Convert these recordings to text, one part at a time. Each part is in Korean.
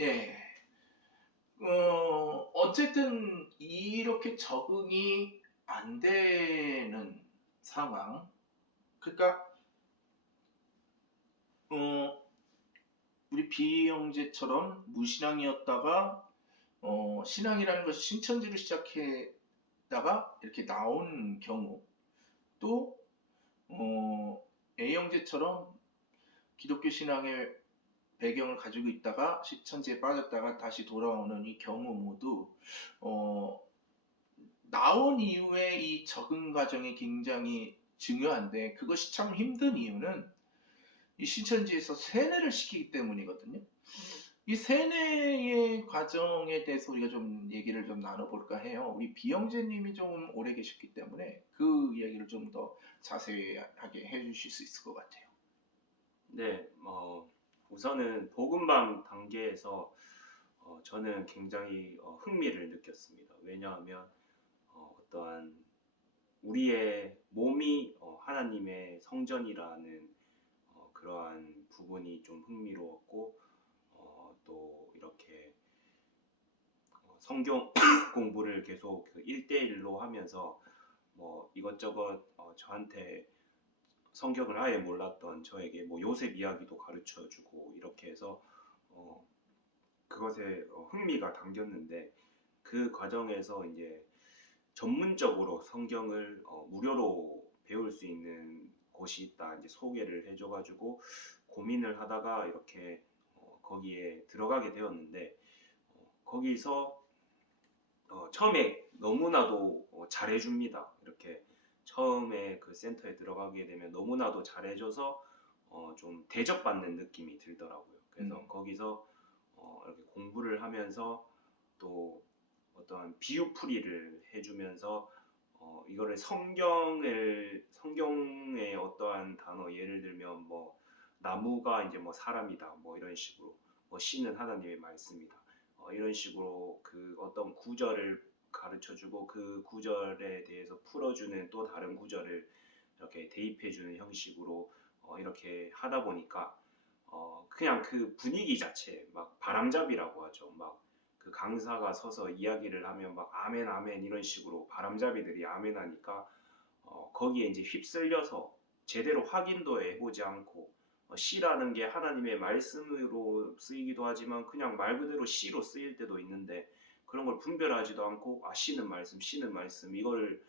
예. 어쨌든 이렇게 적응이 안 되는 상황. 그러니까 어, 우리 비 형제처럼 무신앙이었다가 신앙이라는 것이 신천지로 시작했다가 이렇게 나온 경우, 또 A 형제처럼 기독교 신앙의 배경을 가지고 있다가 신천지에 빠졌다가 다시 돌아오는 이 경우 모두 어, 나온 이후에 이 적응 과정이 굉장히 중요한데, 그것이 참 힘든 이유는 이 신천지에서 세뇌를 시키기 때문이거든요. 이 세뇌의 과정에 대해서 우리가 좀 얘기를 좀 나눠볼까 해요. 우리 비영재님이 좀 오래 계셨기 때문에 그 얘기를 좀 더 자세하게 해주실 수 있을 것 같아요. 네, 우선은 복음방 단계에서 저는 굉장히 흥미를 느꼈습니다. 왜냐하면 어떠한 우리의 몸이 하나님의 성전이라는 그러한 부분이 좀 흥미로웠고, 또 이렇게 성경 공부를 계속 그 1대1로 하면서 뭐 이것저것 저한테 성경을 아예 몰랐던 저에게 뭐 요셉 이야기도 가르쳐 주고 이렇게 해서 어, 그것에 흥미가 담겼는데, 그 과정에서 이제 전문적으로 성경을 무료로 배울 수 있는 곳이 있다 이제 소개를 해줘가지고 고민을 하다가 이렇게 거기에 들어가게 되었는데, 거기서 처음에 너무나도 잘해줍니다. 이렇게 처음에 그 센터에 들어가게 되면 너무나도 잘해줘서 좀 대접받는 느낌이 들더라고요. 그래서 거기서 이렇게 공부를 하면서 또 어떠한 비유풀이를 해주면서 이거를 성경의 어떠한 단어, 예를 들면 뭐 나무가 이제 뭐 사람이다 뭐 이런 식으로, 뭐 씨는 하나님의 말씀이다 이런 식으로 그 어떤 구절을 가르쳐주고 그 구절에 대해서 풀어주는 또 다른 구절을 이렇게 대입해주는 형식으로 이렇게 하다 보니까 그냥 그 분위기 자체 막 바람잡이라고 하죠. 막 그 강사가 서서 이야기를 하면 막 아멘 아멘 이런 식으로 바람잡이들이 아멘 하니까 거기에 이제 휩쓸려서 제대로 확인도 해보지 않고 시라는 게 하나님의 말씀으로 쓰이기도 하지만 그냥 말 그대로 시로 쓰일 때도 있는데, 그런 걸 분별하지도 않고 시는 말씀 시는 말씀 이거를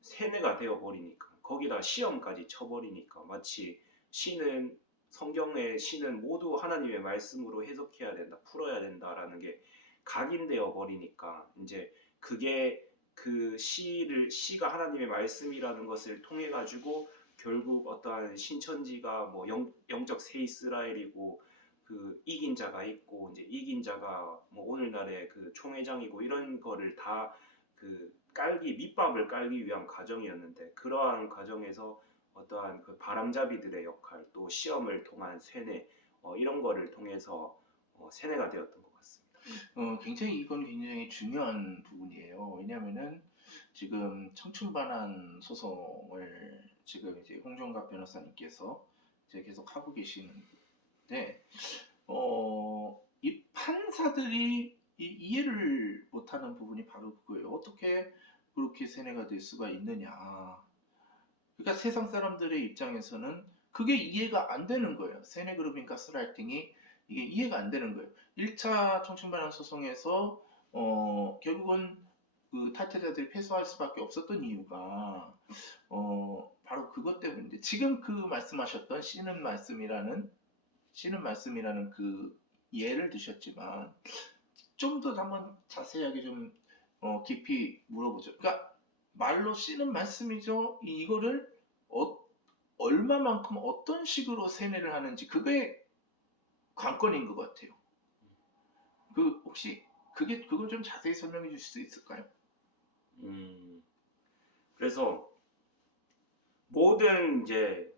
세뇌가 되어 버리니까, 거기다 시험까지 쳐버리니까 마치 시는 성경의 시는 모두 하나님의 말씀으로 해석해야 된다 풀어야 된다라는 게 각인되어 버리니까, 이제 그게 그 시가 하나님의 말씀이라는 것을 통해 가지고 결국 어떠한 신천지가 뭐 영적 새 이스라엘이고 그 이긴 자가 있고 이제 이긴 자가 뭐 오늘날의 그 총회장이고 이런 거를 다 그 밑밥을 깔기 위한 과정이었는데, 그러한 과정에서 어떠한 그 바람잡이들의 역할 또 시험을 통한 세뇌 이런 거를 통해서 세뇌가 되었던 것 같습니다. 굉장히 이건 굉장히 중요한 부분이에요. 왜냐하면은 지금 청춘반환 소송을 지금 이제 홍종갑 변호사님께서 이제 계속 하고 계시는데, 이 판사들이 이해를 못하는 부분이 바로 그거예요. 어떻게 그렇게 세뇌가 될 수가 있느냐. 그러니까 세상 사람들의 입장에서는 그게 이해가 안 되는 거예요. 세뇌 그룹인 가스라이팅이 이게 이해가 안 되는 거예요. 1차 청춘반환 소송에서 결국은 그 탈퇴자들이 패소할 수밖에 없었던 이유가 바로 그것 때문인데, 지금 그 말씀하셨던 씨는 말씀이라는 그 예를 드셨지만 좀 더 한번 자세하게 좀 깊이 물어보죠. 그러니까 말로 씨는 말씀이죠. 이거를 어, 얼마만큼 어떤 식으로 세뇌를 하는지 그게 관건인 것 같아요. 그 혹시 그걸 좀 자세히 설명해 주실 수 있을까요? 음, 그래서 모든 이제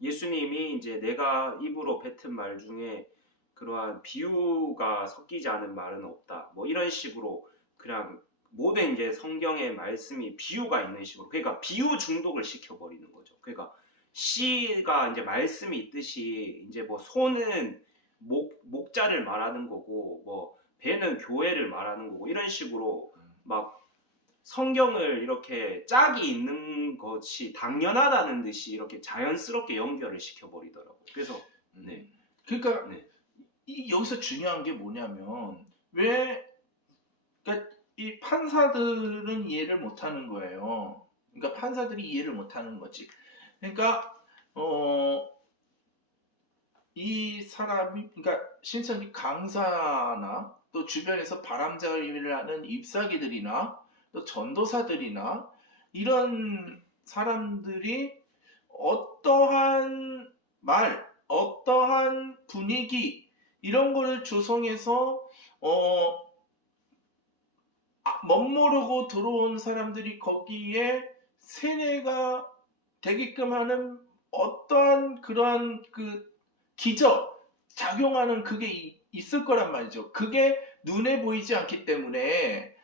예수님이 이제 내가 입으로 뱉은 말 중에 그러한 비유가 섞이지 않은 말은 없다. 뭐 이런 식으로 그냥 모든 이제 성경의 말씀이 비유가 있는 식으로, 그러니까 비유 중독을 시켜버리는 거죠. 그러니까 시가 이제 말씀이 있듯이 이제 뭐 소는 목자를 말하는 거고 뭐 배는 교회를 말하는 거고 이런 식으로 막 성경을 이렇게 짝이 있는 것이 당연하다는 듯이 이렇게 자연스럽게 연결을 시켜버리더라고요. 그래서 네. 그러니까 네. 여기서 중요한 게 뭐냐면 왜 그러니까 이 판사들은 이해를 못하는 거예요. 그러니까 판사들이 이해를 못하는 거지. 그러니까 이 사람이 그러니까 신천지 강사나 또 주변에서 바람잡이를 하는 잎사귀들이나 또 전도사들이나 이런 사람들이 어떠한 말, 어떠한 분위기 이런 거를 조성해서 멋모르고 들어온 사람들이 거기에 세뇌가 되게끔 하는 어떠한 그러한 그 기적 작용하는 그게 있을 거란 말이죠. 그게 눈에 보이지 않기 때문에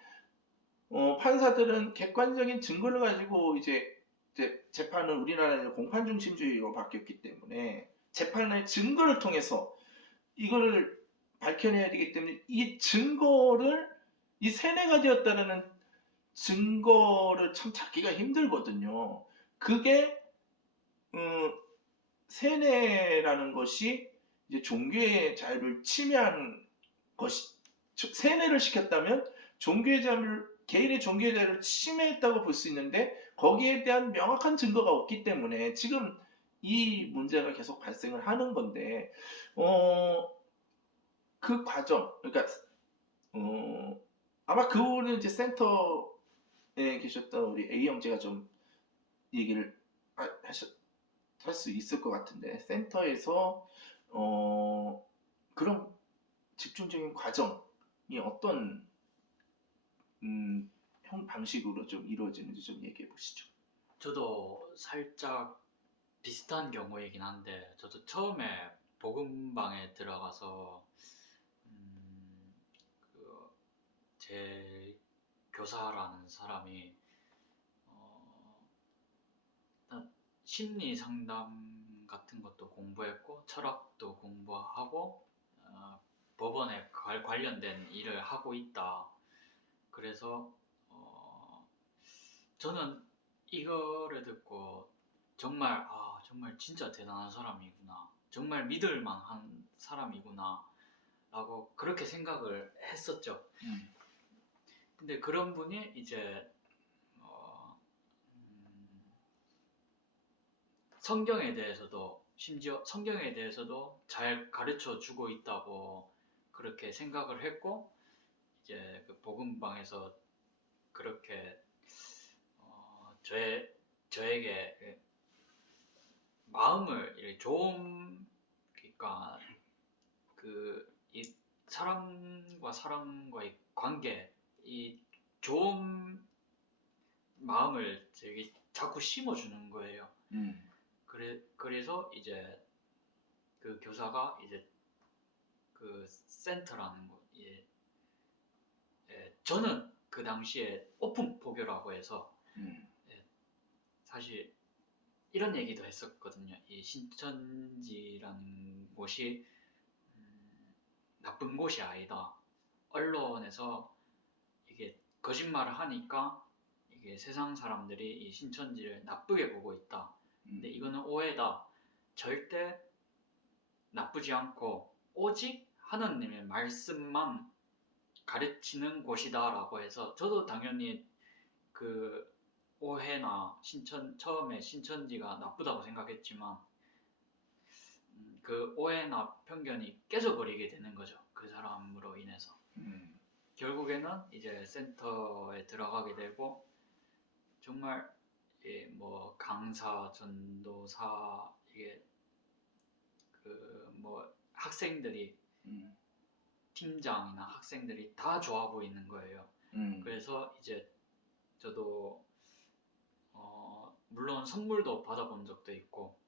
판사들은 객관적인 증거를 가지고 이제 재판은 우리나라는 공판 중심주의로 바뀌었기 때문에 재판의 증거를 통해서 이거를 밝혀내야 되기 때문에 이 증거를 이 세뇌가 되었다는 증거를 참 찾기가 힘들거든요. 그게 세뇌라는 것이 이제 종교의 자유를 침해한 것이 세뇌를 시켰다면 종교의 자유를 개인의 종교의 자유를 침해했다고 볼 수 있는데 거기에 대한 명확한 증거가 없기 때문에 지금 이 문제가 계속 발생을 하는 건데 그 과정 그러니까 아마 그 부분은 이제 센터에 계셨던 우리 A 형제가 좀 얘기를 할 수 있을 것 같은데 센터에서 그런 집중적인 과정이 어떤 형 방식으로 좀 이루어지는지 좀 얘기해 보시죠. 저도 살짝 비슷한 경우이긴 한데 저도 처음에 복음방에 들어가서 제 교사라는 사람이 일단 심리 상담 같은 것도 공부했고 철학도 공부하고 법원에 관련된 일을 하고 있다. 그래서 저는 이거를 듣고 정말 정말 진짜 대단한 사람이구나, 정말 믿을 만한 사람이구나 라고 그렇게 생각을 했었죠. 근데 그런 분이 이제 성경에 대해서도 심지어 성경에 대해서도 잘 가르쳐 주고 있다고 그렇게 생각을 했고 이제 그 복음방에서 그렇게 저에게 마음을 좋은 그러니까 이 사람과 사람과의 관계 이 좋은 마음을 되게 자꾸 심어주는 거예요. 그래서 이제 그 교사가 이제 그 센터라는 거, 저는 그 당시에 오픈 포교라고 해서 사실 이런 얘기도 했었거든요. 이 신천지라는 곳이 나쁜 곳이 아니다. 언론에서 이게 거짓말을 하니까 이게 세상 사람들이 이 신천지를 나쁘게 보고 있다. 근데 이거는 오해다. 절대 나쁘지 않고 오직 하나님의 말씀만 가르치는 곳이다 라고 해서 저도 당연히 그 오해나 처음에 신천지가 나쁘다고 생각했지만 그 오해나 편견이 깨져버리게 되는 거죠. 그 사람으로 인해서. 결국에는 이제 센터에 들어가게 되고 정말 뭐 강사, 전도사 이게 그 뭐 학생들이 팀장이나 학생들이 다 좋아 보이는 거예요. 그래서 이제 저도 물론 선물도 받아본 적도 있고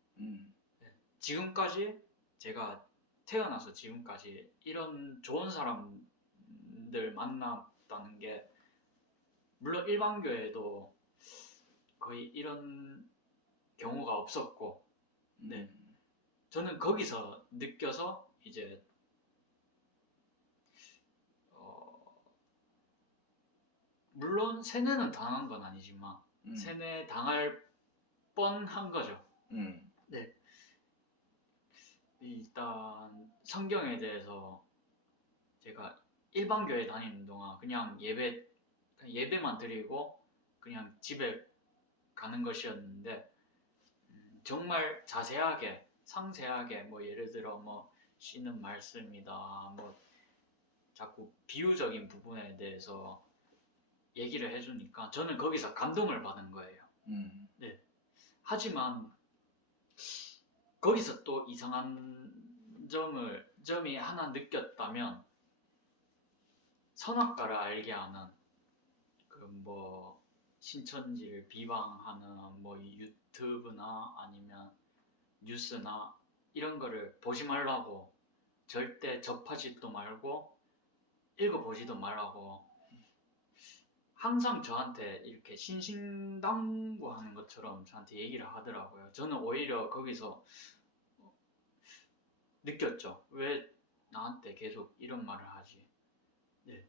지금까지 제가 태어나서 지금까지 이런 좋은 사람들 만났다는 게 물론 일반교회도 거의 이런 경우가 없었고 저는 거기서 느껴서 이제 물론 세뇌는 당한 건 아니지만 음. 세뇌 당할 뻔한 거죠. 네. 일단 성경에 대해서 제가 일반 교회 다니는 동안 그냥 예배만 드리고 그냥 집에 가는 것이었는데 정말 자세하게 상세하게 뭐 예를 들어 뭐 쉬는 말씀이다 뭐 자꾸 비유적인 부분에 대해서 얘기를 해주니까 저는 거기서 감동을 받은 거예요. 네. 하지만 거기서 또 이상한 점이 하나 느꼈다면 선악과를 알게 하는 그 뭐 신천지를 비방하는 뭐 유튜브나 아니면 뉴스나 이런 거를 보지 말라고 절대 접하지도 말고 읽어보지도 말라고 항상 저한테 이렇게 신신당부하는 것처럼 저한테 얘기를 하더라고요. 저는 오히려 거기서 느꼈죠. 왜 나한테 계속 이런 말을 하지? 네.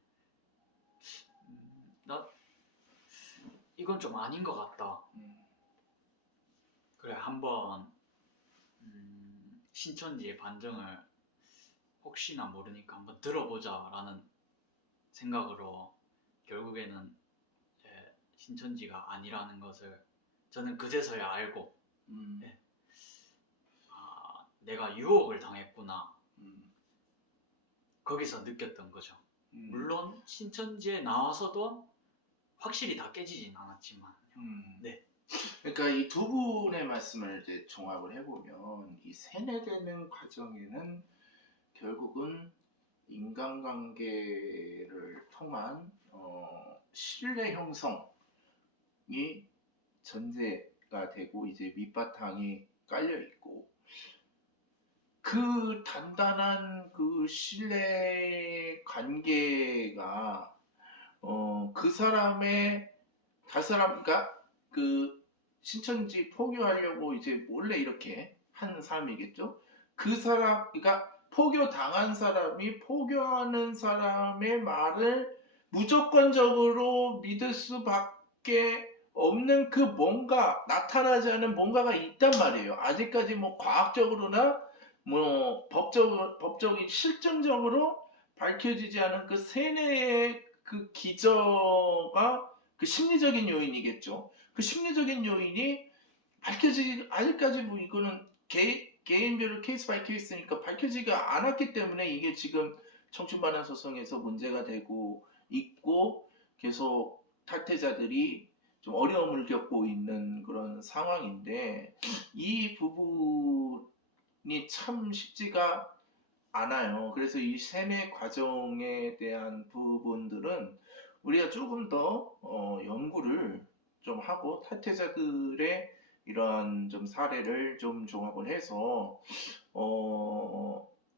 나 이건 좀 아닌 것 같다. 그래 한번 신천지의 반정을 혹시나 모르니까 한번 들어보자라는 생각으로 결국에는 신천지가 아니라는 것을 저는 그제서야 알고 네. 아, 내가 유혹을 당했구나 거기서 느꼈던 거죠. 물론 신천지에 나와서도 확실히 다 깨지진 않았지만 네. 그러니까 이 두 분의 말씀을 이제 종합을 해보면 이 세뇌되는 과정에는 결국은 인간관계를 통한 신뢰 형성이 전제가 되고 이제 밑바탕이 깔려 있고 그 단단한 그 신뢰 관계가 그 사람의 그러니까 그 신천지 포교하려고 이제 몰래 이렇게 한 사람이겠죠. 그 사람, 그러니까 포교 당한 사람이 포교하는 사람의 말을 무조건적으로 믿을 수밖에 없는 그 뭔가 나타나지 않은 뭔가가 있단 말이에요. 아직까지 뭐 과학적으로나 뭐 법적인 실증적으로 밝혀지지 않은 그 세뇌의 그 기저가 그 심리적인 요인이겠죠. 그 심리적인 요인이 아직까지 뭐 이거는 개인별로 케이스 바이 케이스니까 밝혀지가 않았기 때문에 이게 지금 청춘반환 소송에서 문제가 되고 있고 계속 탈퇴자들이 좀 어려움을 겪고 있는 그런 상황인데 이 부분이 참 쉽지가 않아요. 그래서 이 세뇌 과정에 대한 부분들은 우리가 조금 더 연구를 좀 하고 탈퇴자들의 이러한 좀 사례를 좀 종합을 해서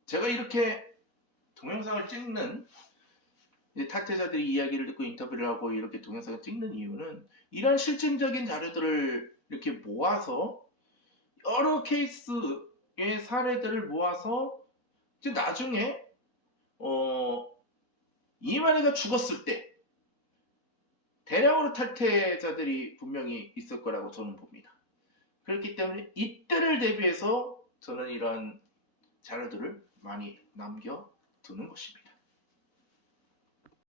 제가 이렇게 동영상을 찍는 탈퇴자들의 이야기를 듣고 인터뷰를 하고 이렇게 동영상을 찍는 이유는 이런 실증적인 자료들을 이렇게 모아서 여러 케이스의 사례들을 모아서 이제 나중에 이만희가 죽었을 때 대량으로 탈퇴자들이 분명히 있을 거라고 저는 봅니다. 그렇기 때문에 이때를 대비해서 저는 이러한 자료들을 많이 남겨두는 것입니다.